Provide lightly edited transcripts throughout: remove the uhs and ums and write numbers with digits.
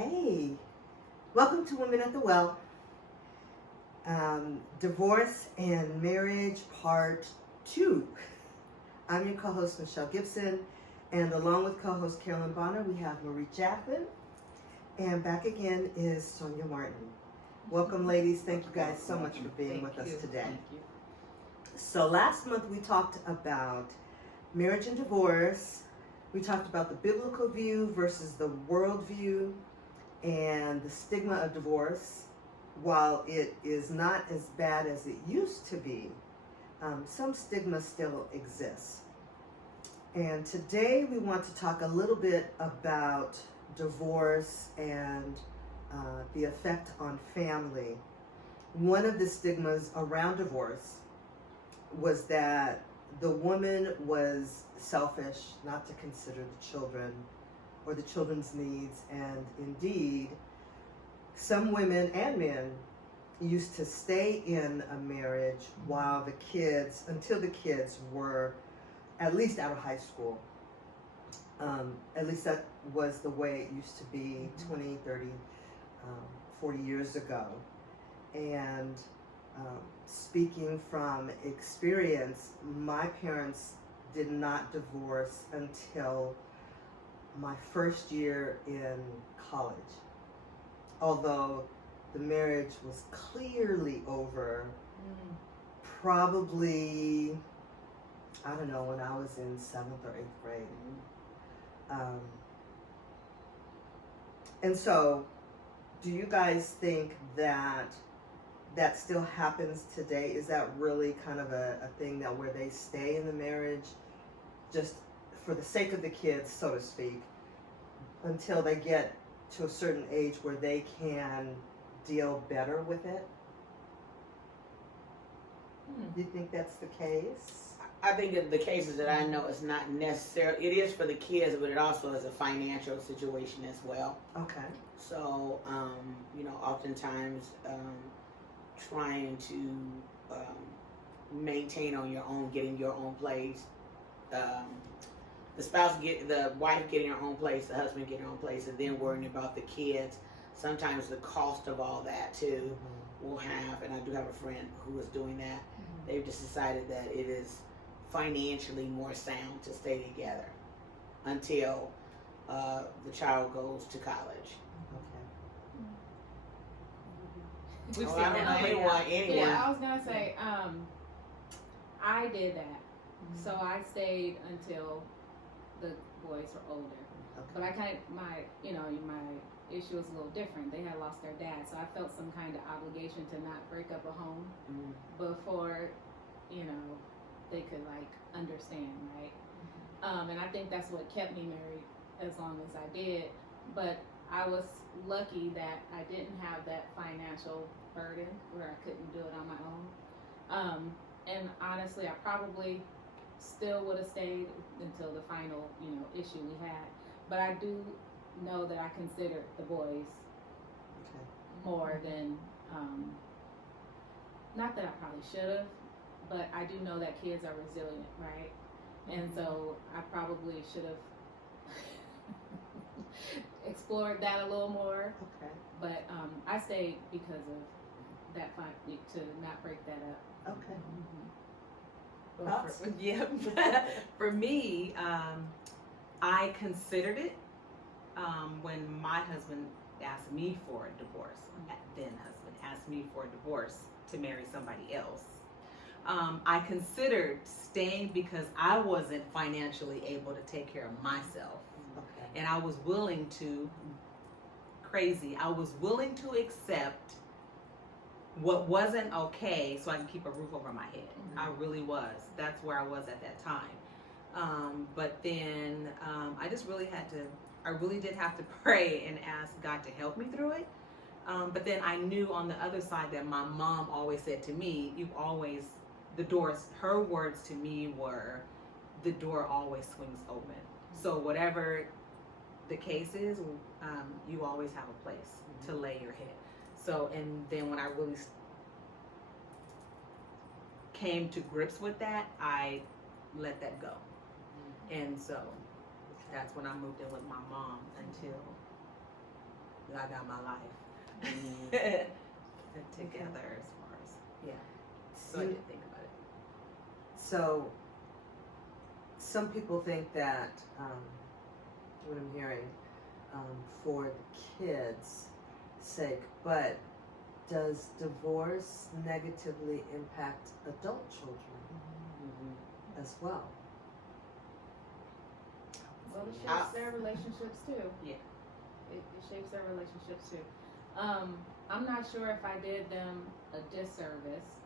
Hey, welcome to Women at the Well. Divorce and Marriage Part 2. I'm your co-host, Michelle Gibson, and along with co-host Carolyn Bonner, we have Marie Jacqueline, and back again is Sonia Martin. Welcome, ladies. Thank you guys so much for being with us today. Thank you. So last month we talked about marriage and divorce. We talked about the biblical view versus the world view and the stigma of divorce. While it is not as bad as it used to be, some stigma still exists. And today we want to talk a little bit about divorce and the effect on family. One of the stigmas around divorce was that the woman was selfish, not to consider the children or the children's needs, and indeed, some women and men used to stay in a marriage while until the kids were at least out of high school. At least that was the way it used to be 20, 30, 40 years ago. And speaking from experience, my parents did not divorce until my first year in college. Although the marriage was clearly over, probably, I don't know, when I was in 7th or 8th grade. And so, do you guys think that still happens today? Is that really kind of a thing that where they stay in the marriage just for the sake of the kids, so to speak, until they get to a certain age where they can deal better with it? Do you think that's the case? I think that the cases that I know is not necessarily, it is for the kids, but it also is a financial situation as well. Okay. So, oftentimes trying to maintain on your own, getting your own place, the wife getting her own place, the husband getting her own place, and then worrying about the kids. Sometimes the cost of all that too will have, and I do have a friend who is doing that. They've just decided that it is financially more sound to stay together until the child goes to college. Okay. We've Oh, seen I don't that. know anyone. Yeah, I was gonna say, I did that. So I stayed until the boys were older. Okay. But I my issue was a little different. They had lost their dad, so I felt some kind of obligation to not break up a home before, they could understand, right? And I think that's what kept me married as long as I did. But I was lucky that I didn't have that financial burden where I couldn't do it on my own. And honestly, I probably still would have stayed until the final, issue we had. But I do know that I considered the boys more than, not that I probably should have, but I do know that kids are resilient, right? And so I probably should have explored that a little more. Okay. But I stayed because of that to not break that up. Okay. For me, I considered it when my husband asked me for a divorce. Then husband asked me for a divorce to marry somebody else. I considered staying because I wasn't financially able to take care of myself. Okay. And I was willing to, I was willing to accept what wasn't okay so I can keep a roof over my head. I really was. That's where I was at that time. But then I really did have to pray and ask God to help me through it. But then I knew on the other side that my mom always said to me, her words to me were, the door always swings open. So whatever the case is, you always have a place to lay your head. So, and then when I really came to grips with that, I let that go. And so that's when I moved in with my mom until I got my life together as far as, so I did think about it. So some people think that what I'm hearing for the kids' sake, but does divorce negatively impact adult children as well? Well, it shapes their relationships too. Yeah. It shapes their relationships too. I'm not sure if I did them a disservice,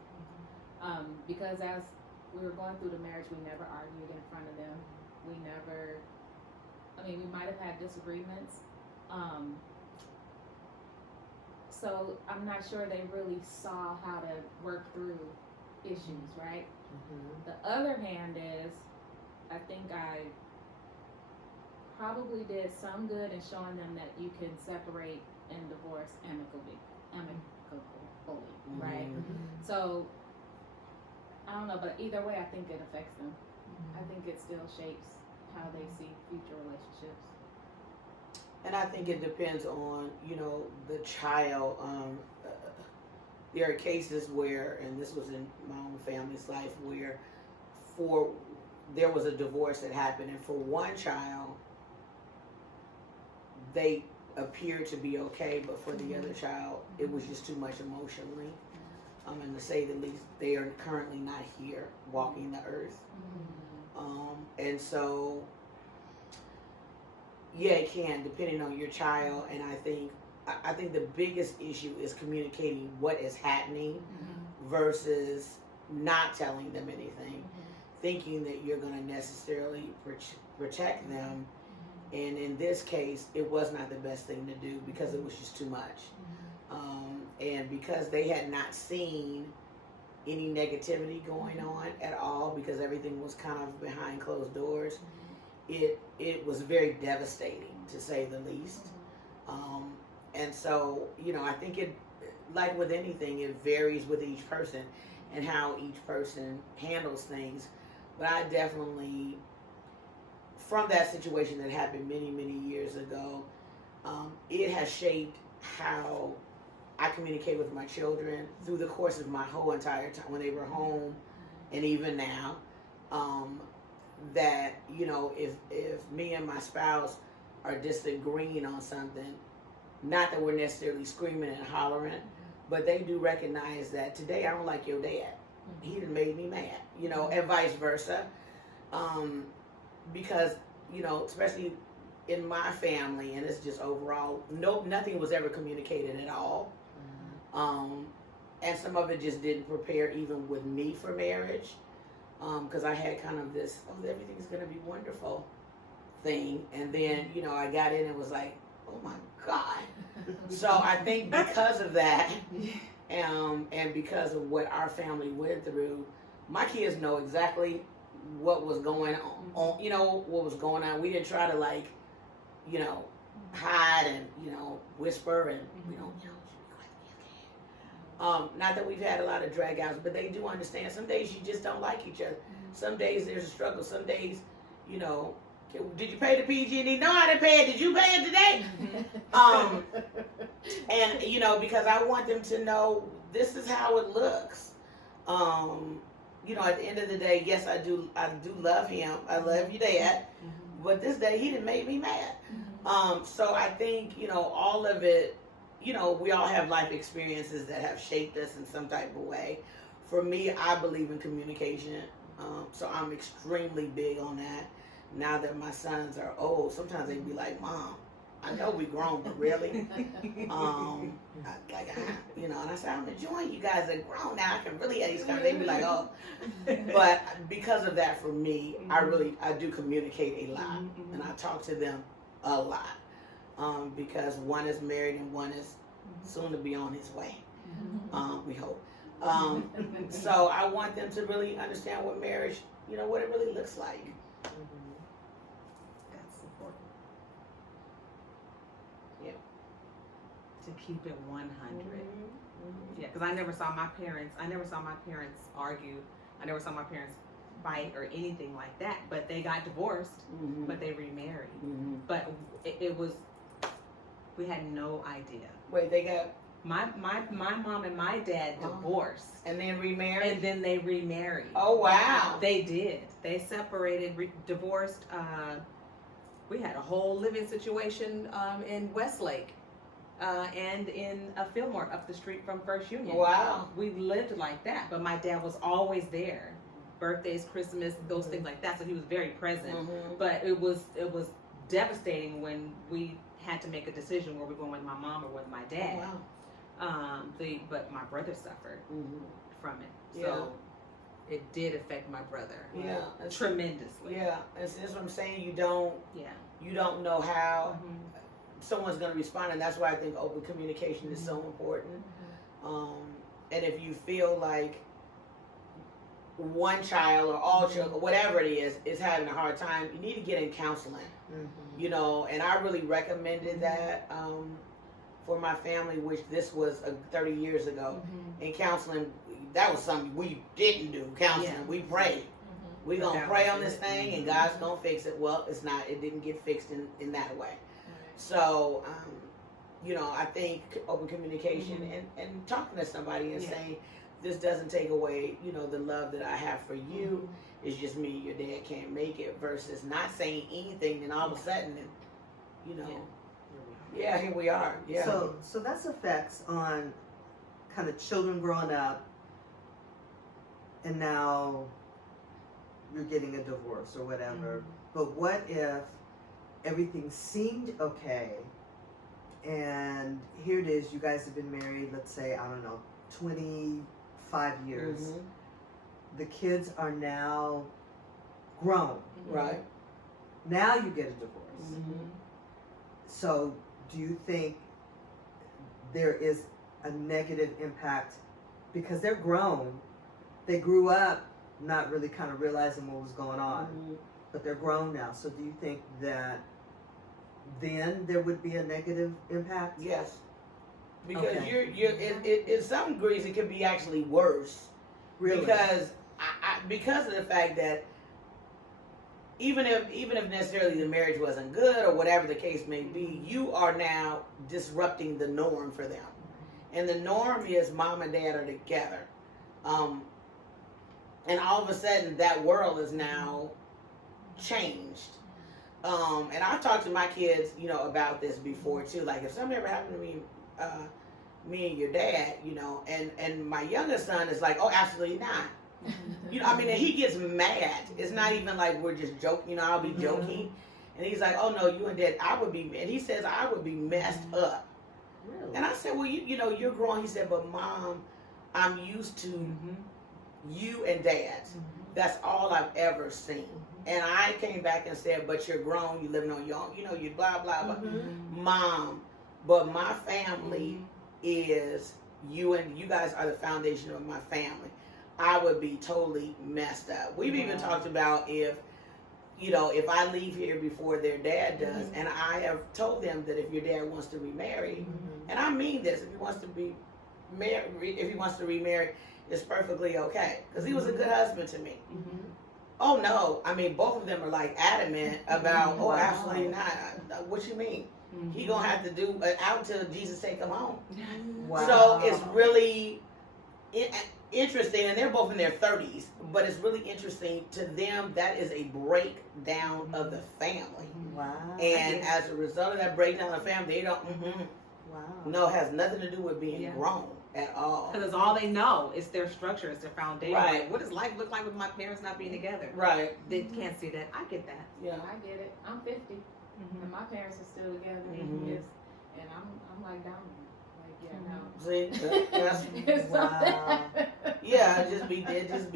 because as we were going through the marriage, we never argued in front of them. We never, we might have had disagreements. So I'm not sure they really saw how to work through issues, right? The other hand is, I think I probably did some good in showing them that you can separate and divorce amicably, right? So I don't know, but either way, I think it affects them. I think it still shapes how they see future relationships. And I think it depends on, the child. There are cases where, and this was in my own family's life, where there was a divorce that happened, and for one child, they appeared to be okay, but for the other child, it was just too much emotionally. And to say the least, they are currently not here walking the earth. And so, yeah, it can, depending on your child. And I think the biggest issue is communicating what is happening versus not telling them anything, thinking that you're going to necessarily protect them. And in this case, it was not the best thing to do because it was just too much. And because they had not seen any negativity going on at all, because everything was kind of behind closed doors, it was very devastating, to say the least. And so, I think it, like with anything, it varies with each person and how each person handles things. But I definitely, from that situation that happened many, many years ago, it has shaped how I communicate with my children through the course of my whole entire time when they were home, and even now. That if me and my spouse are disagreeing on something, not that we're necessarily screaming and hollering, but they do recognize that today I don't like your dad. He done made me mad, and vice versa. Because especially in my family, and it's just overall, nothing was ever communicated at all. And some of it just didn't prepare even with me for marriage, because I had kind of this, everything's going to be wonderful thing. And then, I got in and was like, oh my God. So I think because of that, and because of what our family went through, my kids know exactly what was going on, what was going on. We didn't try to hide and, whisper and, not that we've had a lot of drag outs, but they do understand. Some days you just don't like each other. Some days there's a struggle. Some days, did you pay the PG&E? No, I didn't pay it. Did you pay it today? And, because I want them to know this is how it looks. At the end of the day, yes, I do love him. I love you, Dad. But this day, he done made me mad. So I think, all of it, we all have life experiences that have shaped us in some type of way. For me, I believe in communication. So I'm extremely big on that. Now that my sons are old, sometimes they be like, Mom, I know we grown, but really? And I say, I'm enjoying you guys are grown now. I can really have these conversations. They be like, oh. But because of that, for me, I do communicate a lot. And I talk to them a lot. Because one is married and one is soon to be on his way. We hope. So I want them to really understand what marriage, what it really looks like. That's important. Yeah. To keep it 100. Yeah, because I never saw my parents argue. I never saw my parents fight or anything like that. But they got divorced, but they remarried. But it was We had no idea. Wait, they got My mom and my dad divorced. and then remarried. And then they remarried. Oh wow. They did. They separated, divorced. We had a whole living situation in Westlake and in Fillmore up the street from First Union. Wow. We lived like that, but my dad was always there. Birthdays, Christmas, those things like that. So he was very present. Mm-hmm. But it was devastating when we had to make a decision where we're going with my mom or with my dad. Wow. But my brother suffered from it. Yeah. So it did affect my brother. Yeah. Tremendously. Yeah. That's what I'm saying. You don't know how someone's going to respond, and that's why I think open communication is so important. And if you feel like one child or all children, whatever it is having a hard time, you need to get in counseling. You know, and I really recommended that for my family, which this was 30 years ago. In counseling, that was something we didn't do. Counseling, we prayed. We're going to pray on this thing and God's going to fix it. Well, it didn't get fixed in that way. So, you know, I think open communication and talking to somebody and saying, this doesn't take away, you know, the love that I have for you. It's just me, your dad can't make it, versus not saying anything, and all of a sudden, you know, here we are. Yeah. So that's effects on kind of children growing up, and now you're getting a divorce or whatever. But what if everything seemed okay, and here it is, you guys have been married, let's say, I don't know, 25 years. The kids are now grown. Right. Now you get a divorce. So do you think there is a negative impact because they're grown? They grew up not really kind of realizing what was going on, but they're grown now. So do you think that then there would be a negative impact? Yes. Because in some degrees it could be actually worse. Really? Because of the fact that even if necessarily the marriage wasn't good or whatever the case may be, you are now disrupting the norm for them. And the norm is mom and dad are together. And all of a sudden that world is now changed. And I've talked to my kids, you know, about this before too. Like if something ever happened to me and your dad, you know, and my youngest son is like, oh, absolutely not. You know, I mean, and he gets mad. It's not even like we're just joking, you know, I'll be joking. And he's like, oh no, you and dad, and he says, I would be messed up. Really? And I said, well, you know, you're grown. He said, but mom, I'm used to you and dad. That's all I've ever seen. And I came back and said, but you're grown, you living on your own, you know, you blah, blah, blah. Mom, but my family is you, and you guys are the foundation of my family. I would be totally messed up. We've even talked about if I leave here before their dad does, and I have told them that if your dad wants to remarry, and I mean this, if he wants to remarry, it's perfectly okay, because he was a good husband to me. Oh no, I mean both of them are like adamant about, oh absolutely not. What you mean? He gonna have to do out till Jesus take him home. Wow. So it's really interesting, and they're both in their 30s, but it's really interesting to them. That is a breakdown of the family. Wow. And as a result of that breakdown of the family, they don't, no, it has nothing to do with being grown at all. Because it's all they know. It's their structure. It's their foundation. Right. Like, what does life look like with my parents not being together? Right. They can't see that. I get that. Yeah. I get it. I'm 50, and my parents are still together. And I'm like down. Like, yeah, no. See? That's, Wow. yeah, just be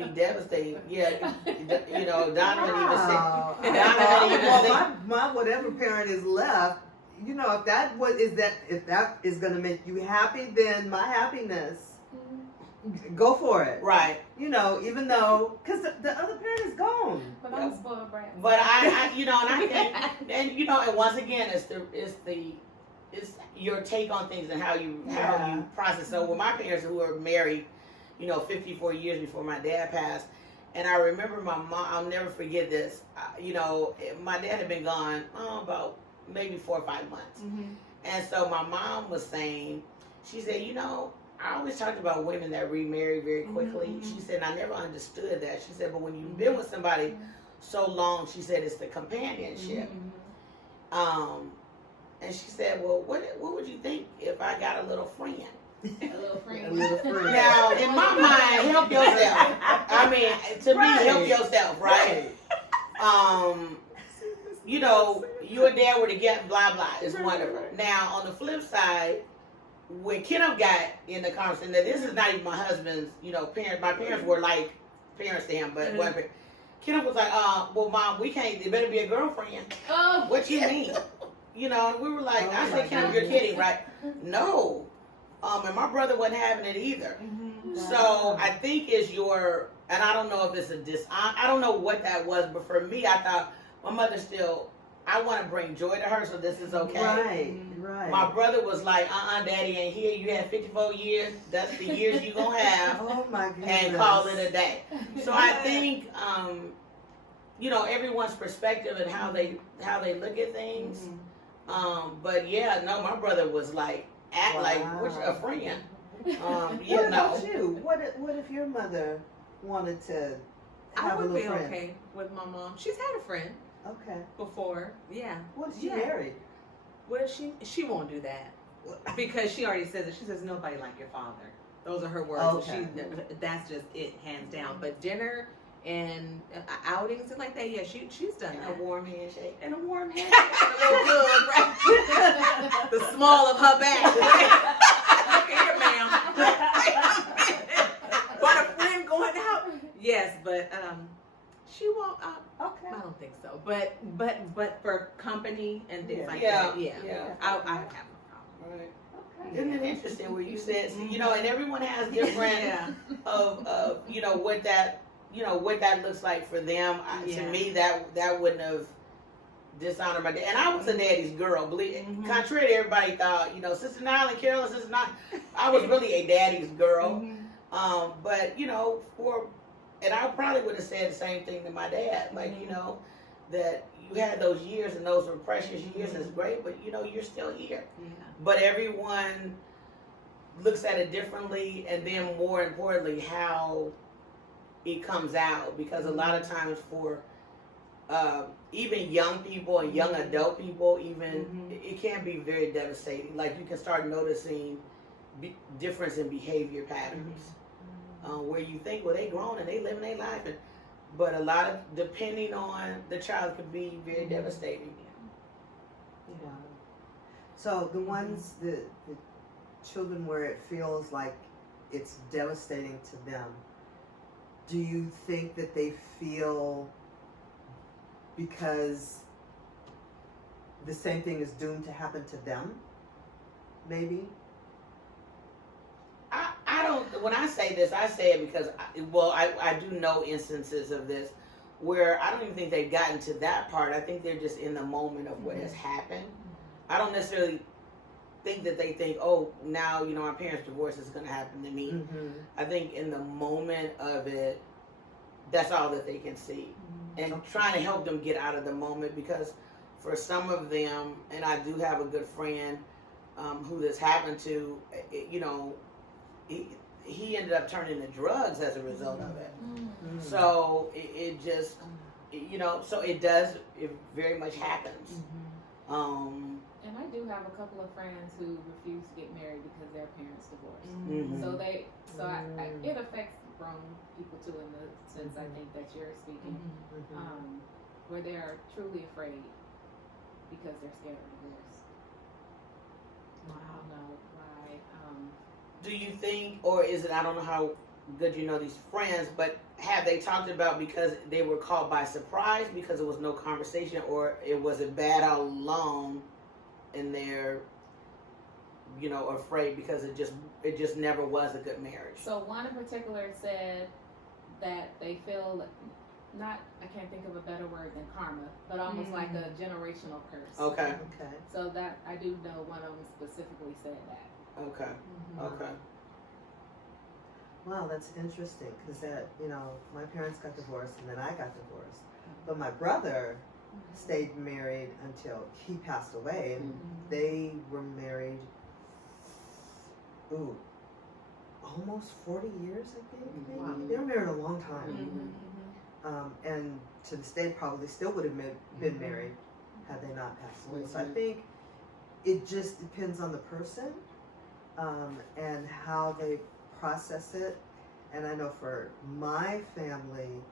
devastated. Yeah, you know, Donovan even said. Wow. Donovan even Well, said. my whatever parent is left, you know, if that is going to make you happy, then my happiness, go for it. Right. You know, even though, because the other parent is gone. But I'm a spoiled brat. But I you know, and you know, and once again, it's your take on things and how you process. So with my parents who were married, you know, 54 years before my dad passed, and I remember my mom. I'll never forget this. You know, my dad had been gone about maybe 4 or 5 months, And so my mom was saying, she said, you know, I always talked about women that remarry very quickly. She said, I never understood that. She said, but when you've been with somebody so long, she said, it's the companionship. And she said, well, what would you think if I got a little friend? A little friend. A little friend. Now, in my mind, help yourself. I mean, to me, help yourself, right? You know, you and Dad were together, blah, blah. It's wonderful. Now, on the flip side, when Kenneth got in the conversation, now this is not even my husband's, you know, parents. My parents were like parents to him, but whatever. Kenneth was like, well, Mom, we can't, there better be a girlfriend. Oh, What you mean? You know, and we were like, I said, Kenneth, you're kidding, right? No. And my brother wasn't having it either. So I think it's your, and I don't know if it's I don't know what that was, but for me, I thought my mother still, I want to bring joy to her, so this is okay. Right. My brother was like, Daddy ain't here. You had 54 years. That's the years you gonna have. Oh my goodness. And call it a day. So I think, you know, everyone's perspective and how they look at things. But yeah, no, my brother was like, act like what's a friend. What You know. about you? What if your mother wanted to I have a would little be friend? okay with my mom. She's had a friend Okay. before. Yeah. What if she Yeah. married? What if she won't do that? Because she already says it. She says nobody like your father. Those are her words. Okay. That's just it, hands down. But dinner and outings and like that, yeah, she's done And that. a warm handshake. And a warm handshake. A little good, right? The small of her back. Look here, ma'am. But a friend going out, yes, but she won't. Okay. I don't think so. But for company and things like Yeah. that, yeah. I have no problem. Right. Okay. Isn't it interesting where you said, you know, and everyone has different Yeah. of you know what that looks like for them. To Yeah. me, that wouldn't have dishonored my dad. And I was a daddy's girl. Believe, contrary to everybody thought, you know, Sister Nile and Carolyn, Sister Nile, I was really a daddy's girl. But you know, and I probably would have said the same thing to my dad, like, you know, that you had those years and those were precious years. It's great, but you know, you're still here. Yeah. But everyone looks at it differently, and then more importantly, how it comes out. Because a lot of times for even young people and young adult people, even it can be very devastating. Like you can start noticing difference in behavior patterns, where you think, well, they grown and they living their life, but a lot of, depending on the child, can be very devastating. Yeah. So the ones, the children where it feels like it's devastating to them, do you think that they feel because the same thing is doomed to happen to them? Maybe? I don't, when I say this, I say it because, I do know instances of this where I don't even think they've gotten to that part. I think they're just in the moment of what has happened. I don't necessarily think that they think, oh, now, you know, my parents' divorce is going to happen to me. I think in the moment of it, that's all that they can see. And trying to help them get out of the moment, because for some of them, and I do have a good friend who this happened to, you know, he ended up turning to drugs as a result of it. So it just, you know, so it very much happens. And I do have a couple of friends who refuse to get married because their parents divorced. So it affects grown people too, in the sense I think that you're speaking, where they are truly afraid because they're scared of divorce. I don't know why. Do you think, or is it, I don't know how good you know these friends, but have they talked about because they were caught by surprise because there was no conversation, or it was it bad all along and they're, you know, afraid because it just never was a good marriage? So one in particular said that they feel not, I can't think of a better word than karma, but almost like a generational curse. Okay. Okay. So that, I do know one of them specifically said that. Okay. Okay. Wow, that's interesting because that, you know, my parents got divorced and then I got divorced. But my brother stayed married until he passed away, and they were married, almost 40 years, I think. Maybe. Wow. They were married a long time. And to this day, probably still would have been married had they not passed away. So I think it just depends on the person and how they process it. And I know for my family,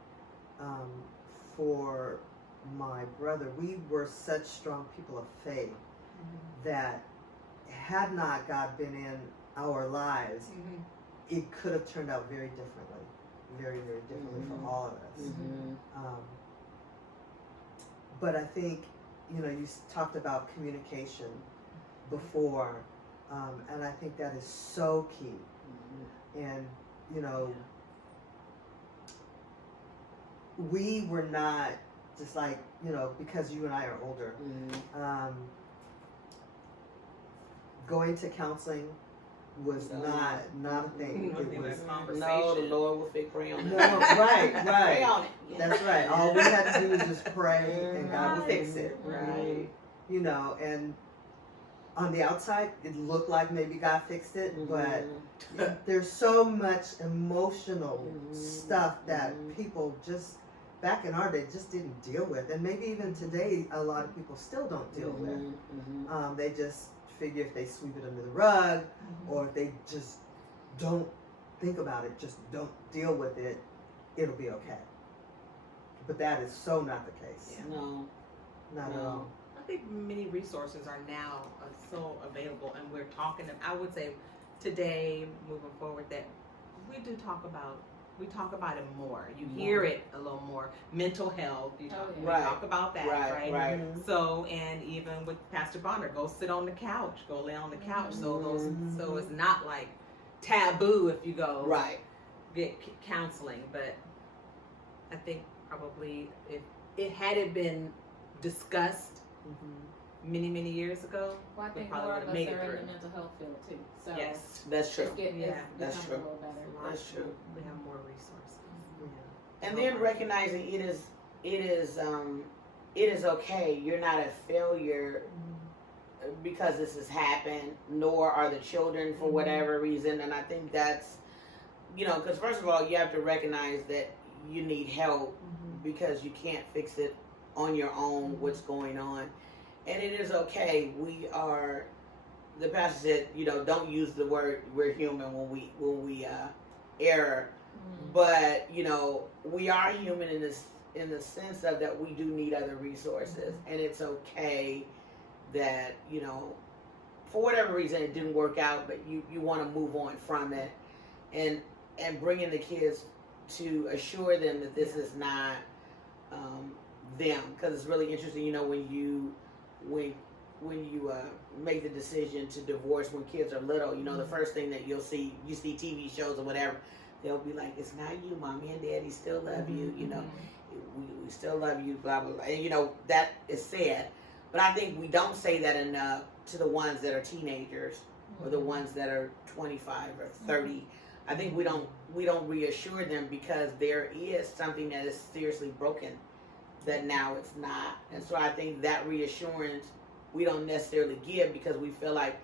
for my brother, we were such strong people of faith that had not God been in our lives, it could have turned out very differently. Very, very differently for all of us. But I think, you talked about communication before, and I think that is so key. And, we were not just like, because you and I are older, going to counseling was not a thing. It was no, the Lord will fix pray on it. No, right. Pray on it. Yeah. That's right. All we had to do was just pray, and God would fix it. Right. And on the outside, it looked like maybe God fixed it, but there's so much emotional stuff that people just back in our day just didn't deal with, and maybe even today a lot of people still don't deal with. They just figure if they sweep it under the rug, or if they just don't think about it, just don't deal with it, it'll be okay. But that is so not the case. No. Not at all. I think many resources are now so available, and we're talking. I would say today, moving forward, that we talk about it more. You hear it a little more. Mental health, we talk about that, right? So, and even with Pastor Bonner, go sit on the couch, go lay on the couch. So it's not like taboo if you go get counseling. But I think probably if it hadn't been discussed many years ago, well, I think probably more of us are made in it the through. mental health field too. So Yes, that's true. That's true. A little better. That's true. We have more resources. And then recognizing it is okay. You're not a failure because this has happened, nor are the children for whatever reason. And I think that's, because first of all, you have to recognize that you need help because you can't fix it on your own, what's going on. And it is okay. The pastor said, don't use the word we're human when we err. But, we are human in the sense of that we do need other resources. And it's okay that, for whatever reason it didn't work out, but you want to move on from it. And bringing the kids to assure them that this is not them. Because it's really interesting, when you make the decision to divorce when kids are little, the first thing that you see TV shows or whatever, they'll be like, it's not you, mommy and daddy still love you, we still love you, blah, blah, blah. And, that is said. But I think we don't say that enough to the ones that are teenagers or the ones that are 25 or 30. I think we don't reassure them because there is something that is seriously broken that now it's not. And so I think that reassurance we don't necessarily give because we feel like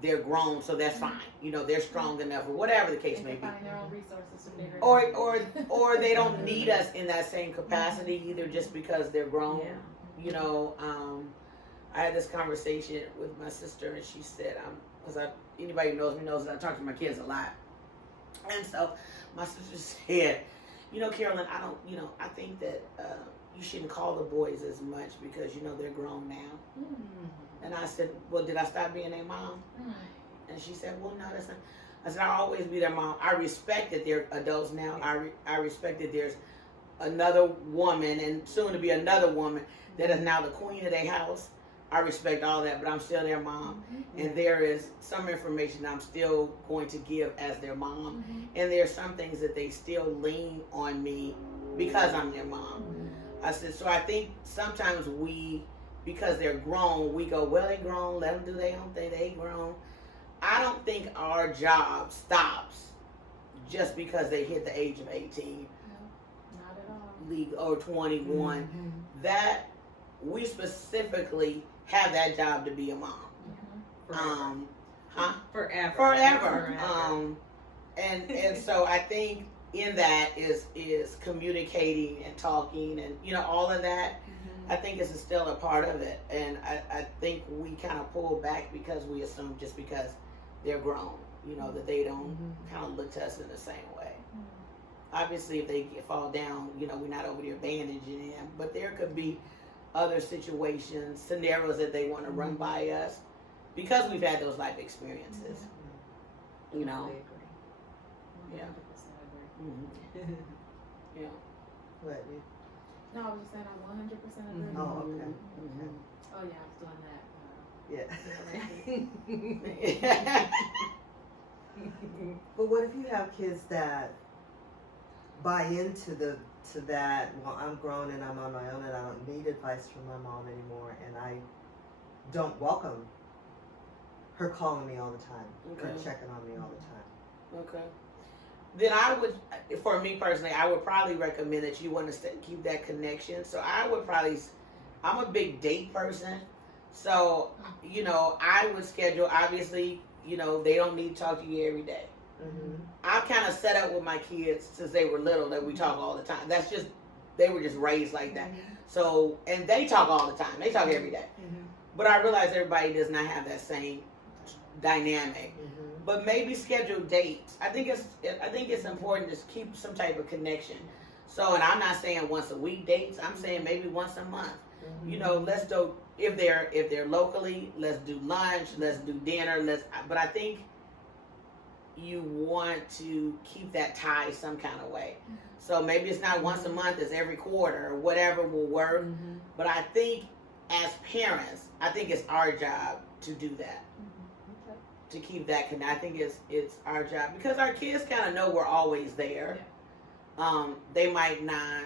they're grown, so that's fine. They're strong enough, or whatever the case may be. Find their own resources to figure it out. Or they don't need us in that same capacity either, just because they're grown. I had this conversation with my sister, and she said, because anybody who knows me knows that I talk to my kids a lot, and so my sister said, Carolyn, I think that you shouldn't call the boys as much because they're grown now. And I said, well, did I stop being their mom? And she said, well, no, that's not. I said, I'll always be their mom. I respect that they're adults now. I respect that there's another woman and soon to be another woman that is now the queen of their house. I respect all that, but I'm still their mom. And there is some information I'm still going to give as their mom. And there's some things that they still lean on me because I'm their mom. I said, so I think sometimes because they're grown, we go, well, they grown, let them do their own thing, they grown. I don't think our job stops just because they hit the age of 18. No, not at all. Or 21. That we specifically have that job to be a mom. Forever. Forever. And so I think in that is communicating and talking and all of that. I think is still a part of it, and I think we kind of pull back because we assume just because they're grown, that they don't kind of look to us in the same way. Obviously, if they fall down, we're not over there bandaging them, but there could be other situations, scenarios that they want to run by us because we've had those life experiences. I agree. Yeah. 100% agree. Yeah. What? No, I was just saying I 100% agree. Oh, okay. Oh yeah, I was doing that. Yeah. But what if you have kids that buy into that? Well, I'm grown and I'm on my own and I don't need advice from my mom anymore, and I don't welcome her calling me all the time, her checking on me all the time. Okay. Then I would, for me personally, I would probably recommend that you want to keep that connection. So I would probably, I'm a big date person. So, I would schedule, obviously, they don't need to talk to you every day. I kind of set up with my kids since they were little that we talk all the time. That's just, they were just raised like that. So, and they talk all the time. They talk every day. But I realize everybody does not have that same dynamic. But maybe schedule dates. I think it's important to keep some type of connection. So, and I'm not saying once a week dates. I'm saying maybe once a month. Let's do, if they're locally, let's do lunch, let's do dinner, but I think you want to keep that tie some kind of way. So maybe it's not once a month, it's every quarter or whatever will work. But I think as parents, I think it's our job to do that. To keep that connection. I think it's our job because our kids kind of know we're always there. They might not.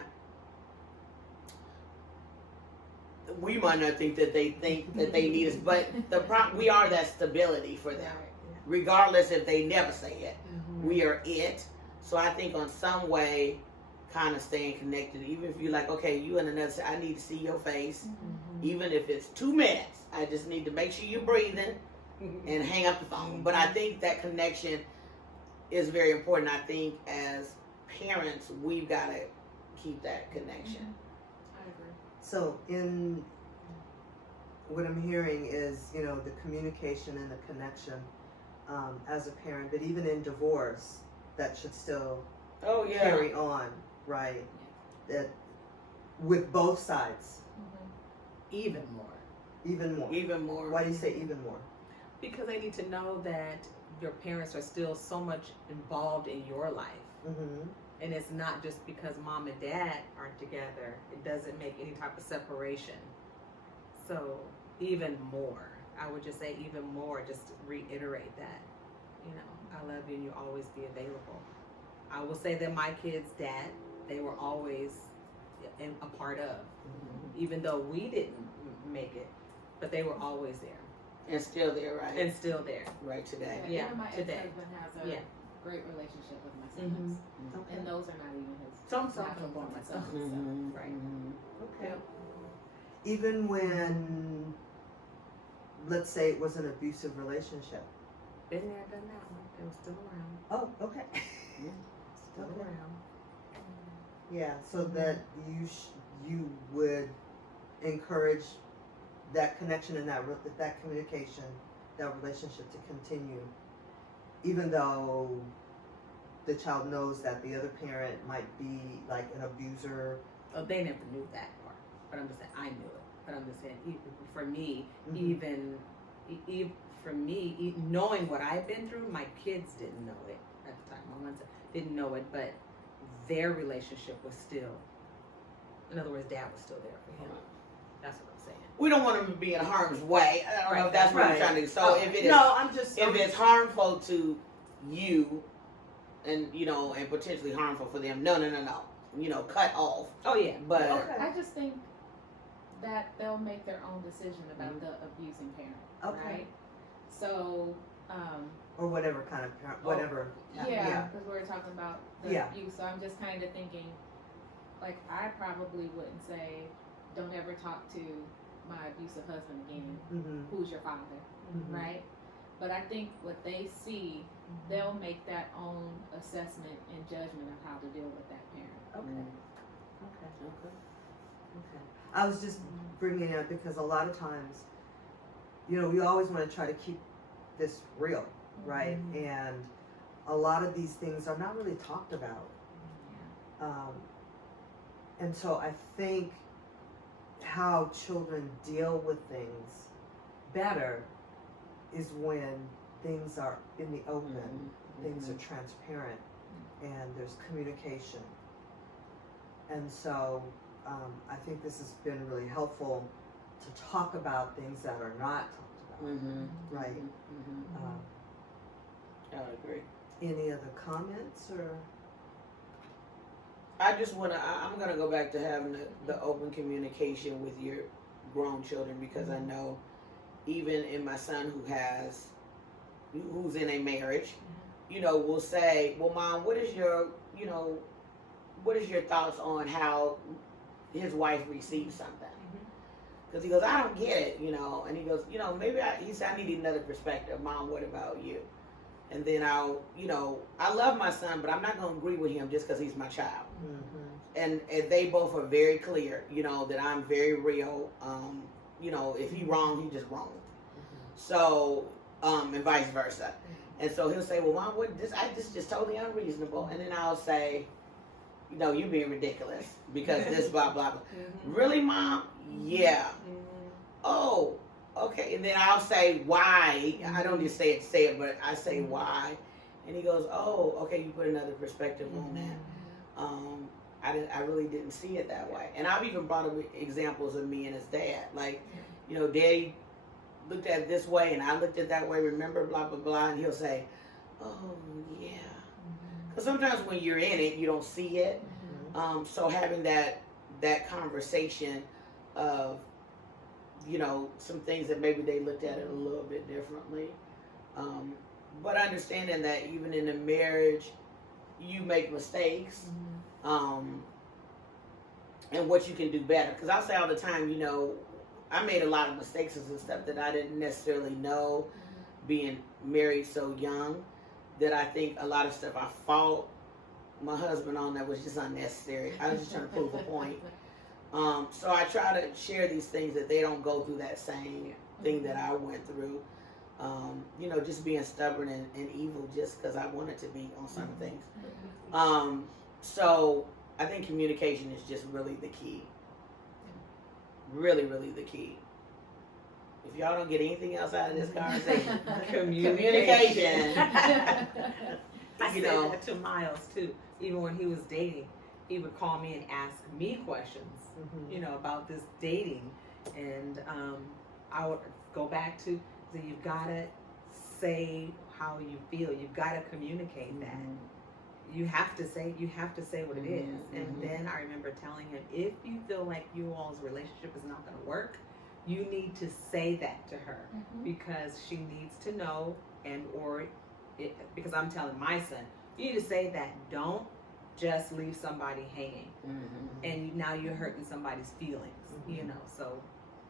We might not think that they need us, but we are that stability for them, regardless if they never say it. We are it. So I think on some way, kind of staying connected. Even if you're like, okay, you in another, I need to see your face, even if it's 2 minutes. I just need to make sure you're breathing. And hang up the phone. But I think that connection is very important. I think as parents, we've got to keep that connection. I agree. So in what I'm hearing is, the communication and the connection as a parent, but even in divorce, that should still carry on, right? That with both sides. Even more. Even more. Why do you say even more? Because they need to know that your parents are still so much involved in your life. And it's not just because mom and dad aren't together. It doesn't make any type of separation. So even more. I would just say even more, just to reiterate that. I love you and you'll always be available. I will say that my kids' dad, they were always a part of. Even though we didn't make it, but they were always there. And still there, right? And still there. Right today. Yeah, my today. ex-husband has a great relationship with my sons. And those are not even his. Some natural born sons. Right. Okay. Even when, let's say it was an abusive relationship. Been there, done that one. They were still around. Oh, okay. Still around. Yeah, so that you would encourage that connection and that communication, that relationship to continue, even though the child knows that the other parent might be like an abuser. Oh, they never knew that part. But I'm just saying, I knew it. But I'm just saying, for me, even for me, knowing what I've been through, my kids didn't know it at the time. My ones didn't know it, but their relationship was still, in other words, dad was still there for him. That's what I'm saying. We don't want them to be in harm's way. I don't know if that's what we're trying to do. So if it is, if it's harmful to you, and and potentially harmful for them, no. Cut off. Oh yeah, but I just think that they'll make their own decision about the abusing parent. Right? So. Or whatever kind of parent, whatever. Yeah, because we were talking about the abuse. So I'm just kind of thinking, like, I probably wouldn't say don't ever talk to my abusive husband again. Mm-hmm. Who's your father, Mm-hmm. right? But I think what they see, they'll make that own assessment and judgment of how to deal with that parent. Okay. Okay. I was just bringing it up because a lot of times, you know, we always want to try to keep this real, right? And a lot of these things are not really talked about. And so I think how children deal with things better is when things are in the open, things are transparent, and there's communication. And so I think this has been really helpful to talk about things that are not talked about, right? I agree. Any other comments or? I just want to, I'm going to go back to having the open communication with your grown children, because I know even in my son who's in a marriage, you know, will say, well, Mom, what is your thoughts on how his wife receives something? Because he goes, I don't get it, you know, and he goes, you know, he said, I need another perspective. Mom, what about you? And then I love my son, but I'm not going to agree with him just because he's my child. And they both are very clear, you know, that I'm very real. You know, if he wrong, he just wrong. So, and vice versa. And so he'll say, well, Mom, this is just totally unreasonable. And then I'll say, you know, you're being ridiculous because this blah, blah, blah. Really, Mom? Yeah. Oh, okay. And then I'll say why. I don't just say it, but I say why. And he goes, oh, okay, you put another perspective on that. I really didn't see it that way. And I've even brought up examples of me and his dad. Like, you know, Daddy looked at it this way and I looked at it that way, remember, blah, blah, blah. And he'll say, oh, yeah. Because sometimes when you're in it, you don't see it. So having that conversation of, you know, some things that maybe they looked at it a little bit differently. But understanding that even in a marriage, you make mistakes, and what you can do better. Because I'll say all the time, you know, I made a lot of mistakes and stuff that I didn't necessarily know being married so young, that I think a lot of stuff I fought my husband on that was just unnecessary. I was just trying to prove a point. So I try to share these things that they don't go through that same thing that I went through. You know, just being stubborn and evil just because I wanted to be on some things. So I think communication is just really the key. Really, really the key. If y'all don't get anything else out of this conversation, communication. I said that to Miles too. Even when he was dating, he would call me and ask me questions, you know, about this dating, and I would go back to, so you've got to say how you feel. You've got to communicate that. You have to say what it is. And then I remember telling him, if you feel like you all's relationship is not going to work, you need to say that to her, because she needs to know, because I'm telling my son, you need to say that. Don't just leave somebody hanging, and now you're hurting somebody's feelings, you know. So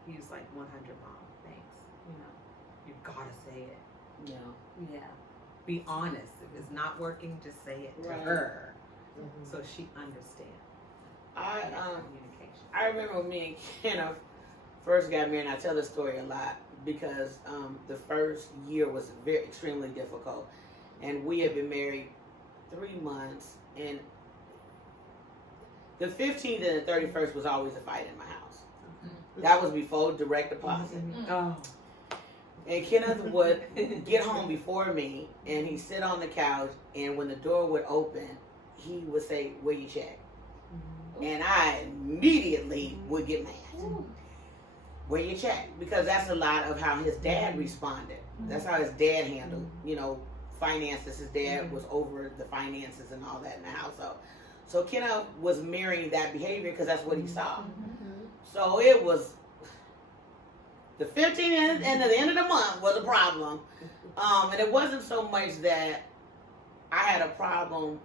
he was like, 100, Mom, thanks. You know, you've got to say it. Yeah. Be honest. If it's not working, just say it to her, so she understands. Communication. I remember when me and Kenneth first got married, and I tell this story a lot because the first year was extremely difficult, and we had been married 3 months, and the 15th and the 31st was always a fight in my house. That was before direct deposit. And Kenneth would get home before me, and he'd sit on the couch, and when the door would open, he would say, where you check? And I immediately would get mad. Where you check? Because that's a lot of how his dad responded. That's how his dad handled, you know, finances. His dad was over the finances and all that in the household. So Kenneth was mirroring that behavior because that's what he saw. So it was the 15th and the end of the month was a problem. And it wasn't so much that I had a problem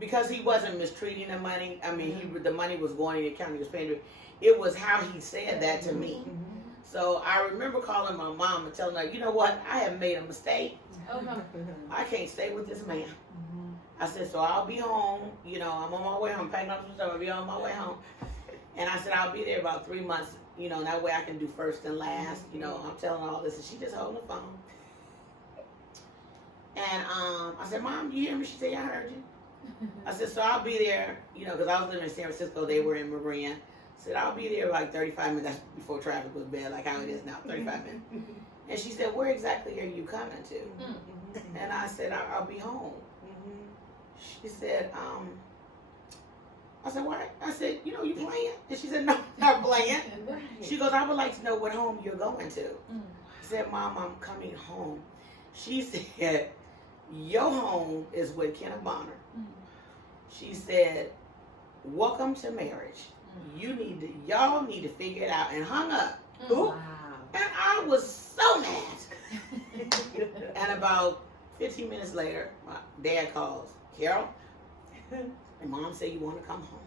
because he wasn't mistreating the money. I mean, the money was going in the account. He was paying it. It was how he said that to me. So I remember calling my mom and telling her, you know what? I have made a mistake. Oh no. I can't stay with this man. I said, so I'll be home. You know, I'm on my way home, packing up some stuff. I'll be on my way home. And I said, I'll be there about 3 months. You know, that way I can do first and last. You know, I'm telling her all this. And she just holding the phone. And I said, Mom, you hear me? She said, yeah, I heard you. I said, so I'll be there, you know, because I was living in San Francisco. They were in Marin. I said, I'll be there like 35 minutes. That's before traffic was bad, like how it is now, 35 minutes. And she said, where exactly are you coming to? And I said, I'll be home. She said, I said, why? I said, you know, you playing? And she said, no, I'm not playing. She goes, I would like to know what home you're going to. I said, Mom, I'm coming home. She said, your home is with Kenneth Bonner. She said, welcome to marriage. Y'all need to figure it out, and hung up. Wow. And I was so mad. And about 15 minutes later, my dad calls, Carol, and Mom said you want to come home.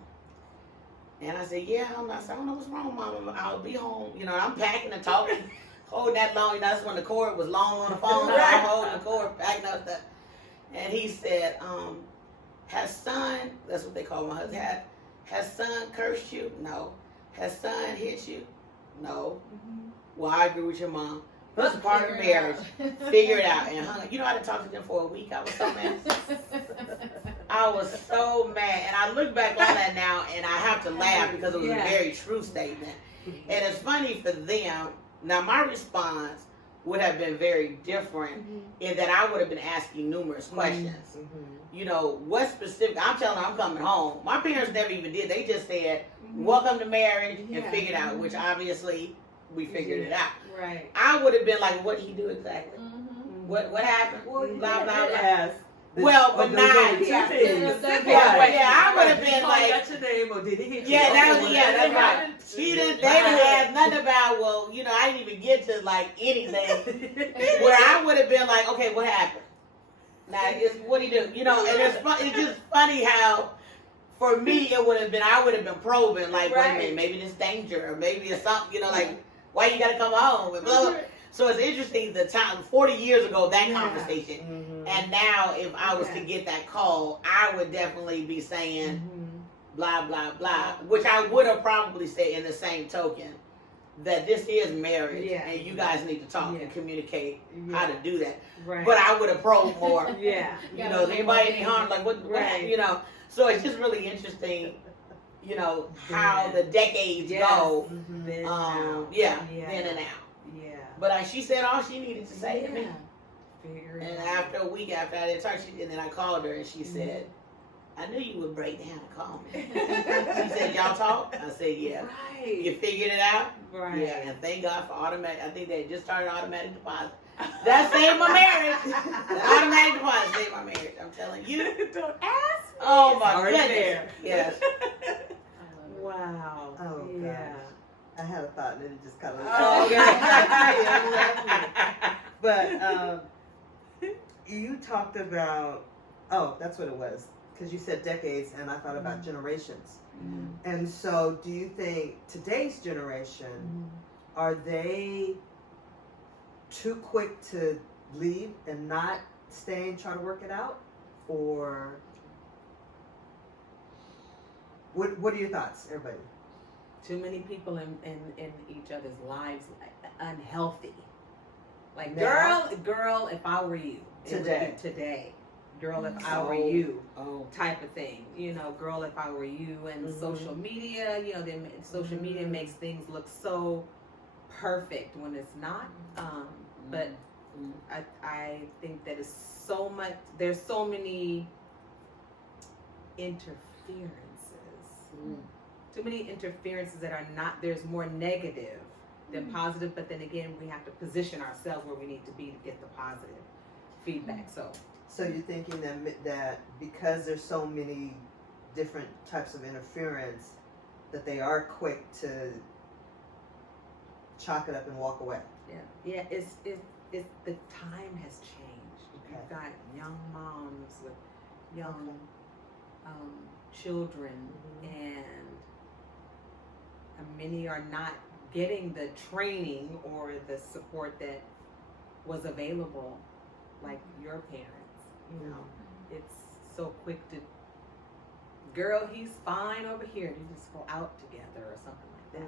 And I said, yeah, I said, I don't know what's wrong, Mom. I'll be home. You know, I'm packing and talking, holding that long. You know, that's when the cord was long on the phone. So I'm holding the cord, packing up stuff. And he said, has son, that's what they call my husband, has son cursed you? No. Has son hit you? No. Well, I agree with your mom. This is part of marriage. Figure it out. And hung. You know, I didn't talk to them for a week. I was so mad. I was so mad. And I look back on that now, and I have to laugh because it was a very true statement. And it's funny for them. Now, my response would have been very different in that I would have been asking numerous questions. You know, what specific, I'm telling them I'm coming home. My parents never even did. They just said, welcome to marriage, and figured out, which obviously we figured it out. Right. I would have been like, what did he do exactly? What happened? Well, blah, blah, blah. Ask. Well, but not. Yeah, I would have been like, that's your name, or did he hit you? yeah, that was, Okay, yeah, that's right. happened? They didn't ask nothing about, well, you know, I didn't even get to like anything where I would have been like, okay, what happened? Now, what do you do? You know, and it's just funny how, for me, it would have been, I would have been probing, like, wait a minute, maybe there's danger, or maybe it's something, you know, like, why you gotta come home, and blah, blah. So it's interesting, the time, 40 years ago, that conversation, and now if I was to get that call, I would definitely be saying, blah, blah, blah, which I would have probably said in the same token, that this is marriage, and you guys need to talk and communicate how to do that. Right. But I would have probed more. Yeah. You know, is anybody any harm? Like, what, you know? So it's just really interesting, you know, how the decades go. Then and now. Yeah. But she said all she needed to say to me. Figure it And out. after a week after I did talk, and then I called her and she said, I knew you would break down and call me. She said, y'all talk? I said, yeah. Right. You figured it out? Right. Yeah, and thank God for automatic. I think they just started automatic deposit. That saved my marriage. The automatic deposit saved my marriage. I'm telling you. Don't ask. Oh my Already goodness. there. Yes. Wow. Oh, yeah. I had a thought and it just kind of. Oh, But you talked about. Oh, that's what it was. Because you said decades, and I thought about generations. And so, do you think today's generation are they too quick to leave and not stay and try to work it out, or what are your thoughts, everybody? Too many people in each other's lives unhealthy. Like, Now? girl, if I were you. Today. Girl, if I were you, type of thing. You know, girl, if I were you, and social media, you know, social media makes things look so perfect when it's not. But I think that it's so much, there's so many interferences. Too many interferences that are not, there's more negative than positive, but then again, we have to position ourselves where we need to be to get the positive feedback. So you're thinking that because there's so many different types of interference, that they are quick to chalk it up and walk away. Yeah. It's the time has changed. Okay. You've got young moms with young children, and many are not getting the training or the support that was available, like your parents. You know, it's so quick to, girl, he's fine over here. You just go out together or something like that.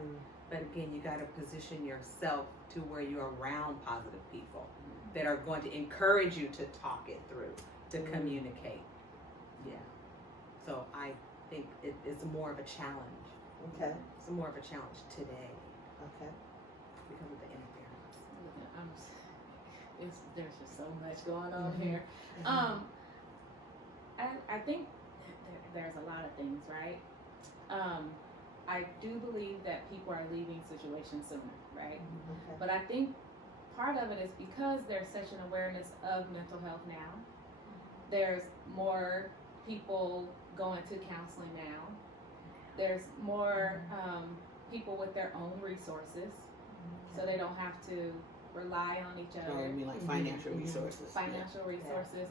But again, you got to position yourself to where you're around positive people that are going to encourage you to talk it through, to communicate. Yeah. So I think it's more of a challenge. Okay. It's more of a challenge today Okay. because of the interference. There's just so much going on here. I think there's a lot of things, right? I do believe that people are leaving situations sooner, right? Okay. But I think part of it is because there's such an awareness of mental health now. There's more people going to counseling now. There's more people with their own resources, so they don't have to rely on each Oh, other. you mean like financial resources? Financial resources.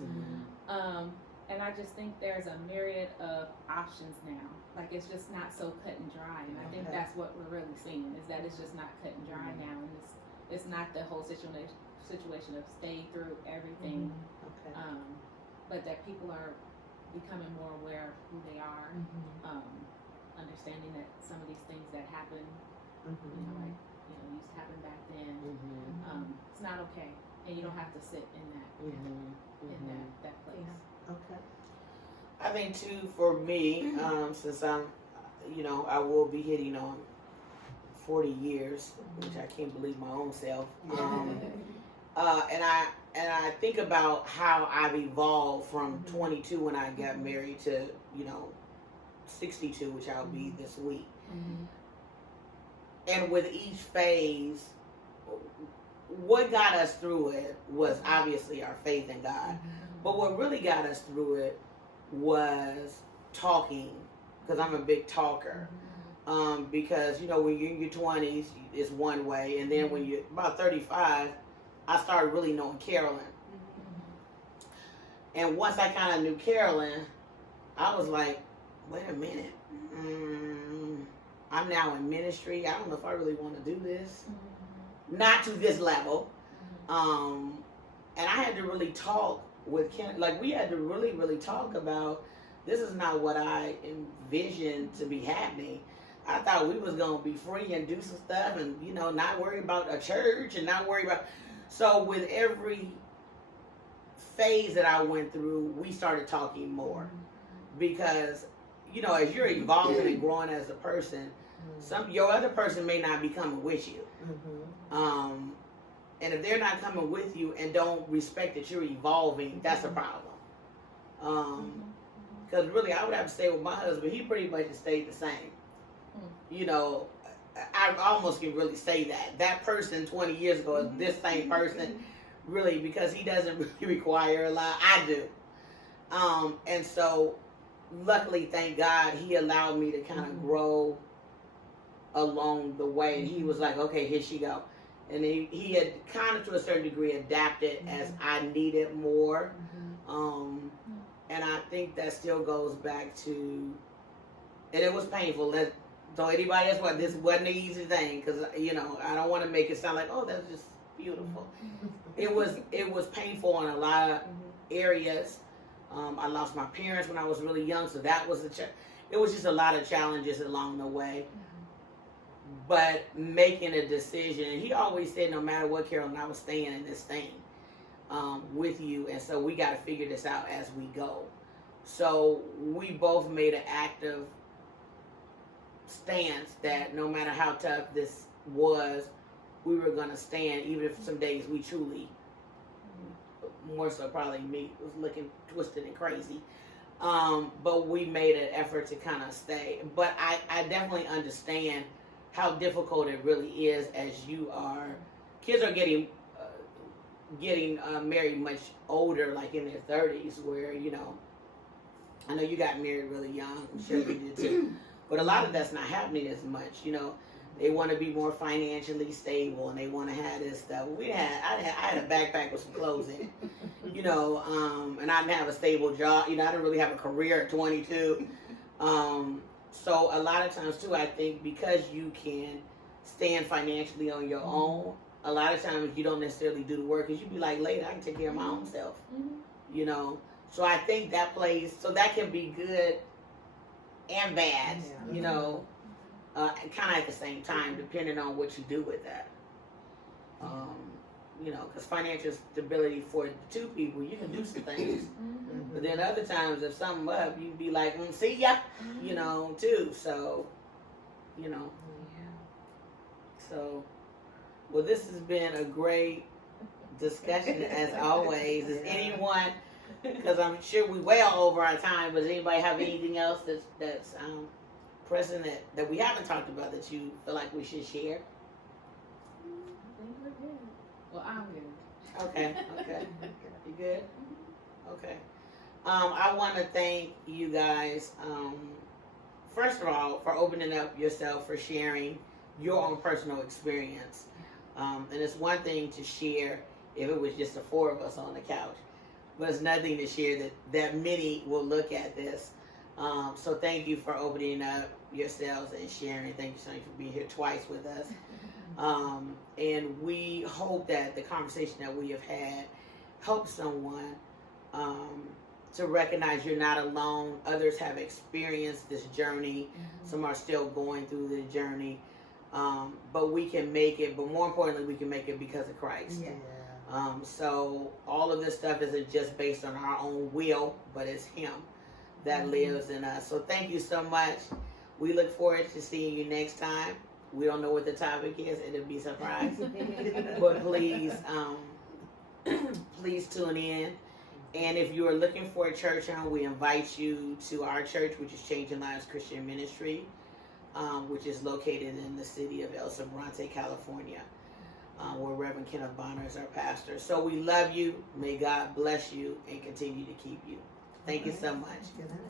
Mhm. And I just think there's a myriad of options now. Like, it's just not so cut and dry. And I think Okay. that's what we're really seeing, is that it's just not cut and dry now. And it's not the whole situation of stay through everything. Okay. But that people are becoming more aware of who they are, understanding that some of these things that happen, used to happen back then, it's not okay. And you don't have to sit in that place. Okay. I think too, for me, since I'm, I will be hitting on 40 years, which I can't believe my own self. And I think about how I've evolved from 22 when I got married to 62, which I'll be this week. And with each phase, what got us through it was obviously our faith in God. But what really got us through it was talking, because I'm a big talker. Because, when you're in your 20s, it's one way. And then when you're about 35, I started really knowing Carolyn. And once I kind of knew Carolyn, I was like, wait a minute. I'm now in ministry. I don't know if I really want to do this. Not to this level. And I had to really talk with Ken. Like, we had to really, really talk about, this is not what I envisioned to be happening. I thought we was going to be free and do some stuff and, not worry about a church and not worry about... So with every phase that I went through, we started talking more. Because, as you're evolving and growing as a person, your other person may not be coming with you. And if they're not coming with you and don't respect that you're evolving, that's a problem. Because really, I would have to stay with my husband. He pretty much stayed the same. I almost can really say that. That person 20 years ago is this same person, really, because he doesn't really require a lot. I do. And so, luckily, thank God, he allowed me to kind of grow along the way. And he was like, okay, here she go. And he had kind of, to a certain degree, adapted as I needed more. And I think that still goes back to, and it was painful. So anybody else, this wasn't an easy thing, because, I don't want to make it sound like, oh, that's just beautiful. It was painful in a lot of areas. I lost my parents when I was really young, so that was it was just a lot of challenges along the way. But making a decision, and he always said, no matter what, Carolyn, I was staying in this thing with you, and so we got to figure this out as we go. So we both made an active stance that no matter how tough this was, we were going to stand, even if some days we truly, more so probably me, was looking twisted and crazy. But we made an effort to kind of stay. But I definitely understand how difficult it really is as kids are getting married much older, like in their 30s, where, I know you got married really young, I'm sure you did too, but a lot of that's not happening as much, They want to be more financially stable and they want to have this stuff. I had a backpack with some clothes in it. you know, and I didn't have a stable job. You know, I didn't really have a career at 22. So a lot of times too, I think because you can stand financially on your own, a lot of times you don't necessarily do the work because you be like, later I can take care of my own self. You know, so I think that plays. So that can be good and bad. You know, kind of at the same time, depending on what you do with that. You know, because financial stability for two people, you can do some things. But then other times, if something up, you'd be like, see ya, you know, too. So, you know. So, well, this has been a great discussion as always. Is anyone, because I'm sure we well over our time, but does anybody have anything else that's pressing that we haven't talked about that you feel like we should share? I think we're good. Well, I'm good. Okay. You good? Okay. I want to thank you guys, first of all, for opening up yourself, for sharing your own personal experience. And it's one thing to share if it was just the four of us on the couch, but it's nothing to share that many will look at this. So thank you for opening up yourselves and sharing. Thank you so much for being here twice with us. And we hope that the conversation that we have had helps someone to recognize you're not alone. Others have experienced this journey. Some are still going through the journey. But we can make it, but more importantly, we can make it because of Christ. So all of this stuff isn't just based on our own will, but it's Him that lives in us. So thank you so much. We look forward to seeing you next time. We don't know what the topic is. It'll be a surprise. But please, please tune in. And if you are looking for a church home, we invite you to our church, which is Changing Lives Christian Ministry, which is located in the city of El Sobrante, California, where Reverend Kenneth Bonner is our pastor. So we love you. May God bless you and continue to keep you. Thank you so much. Good night.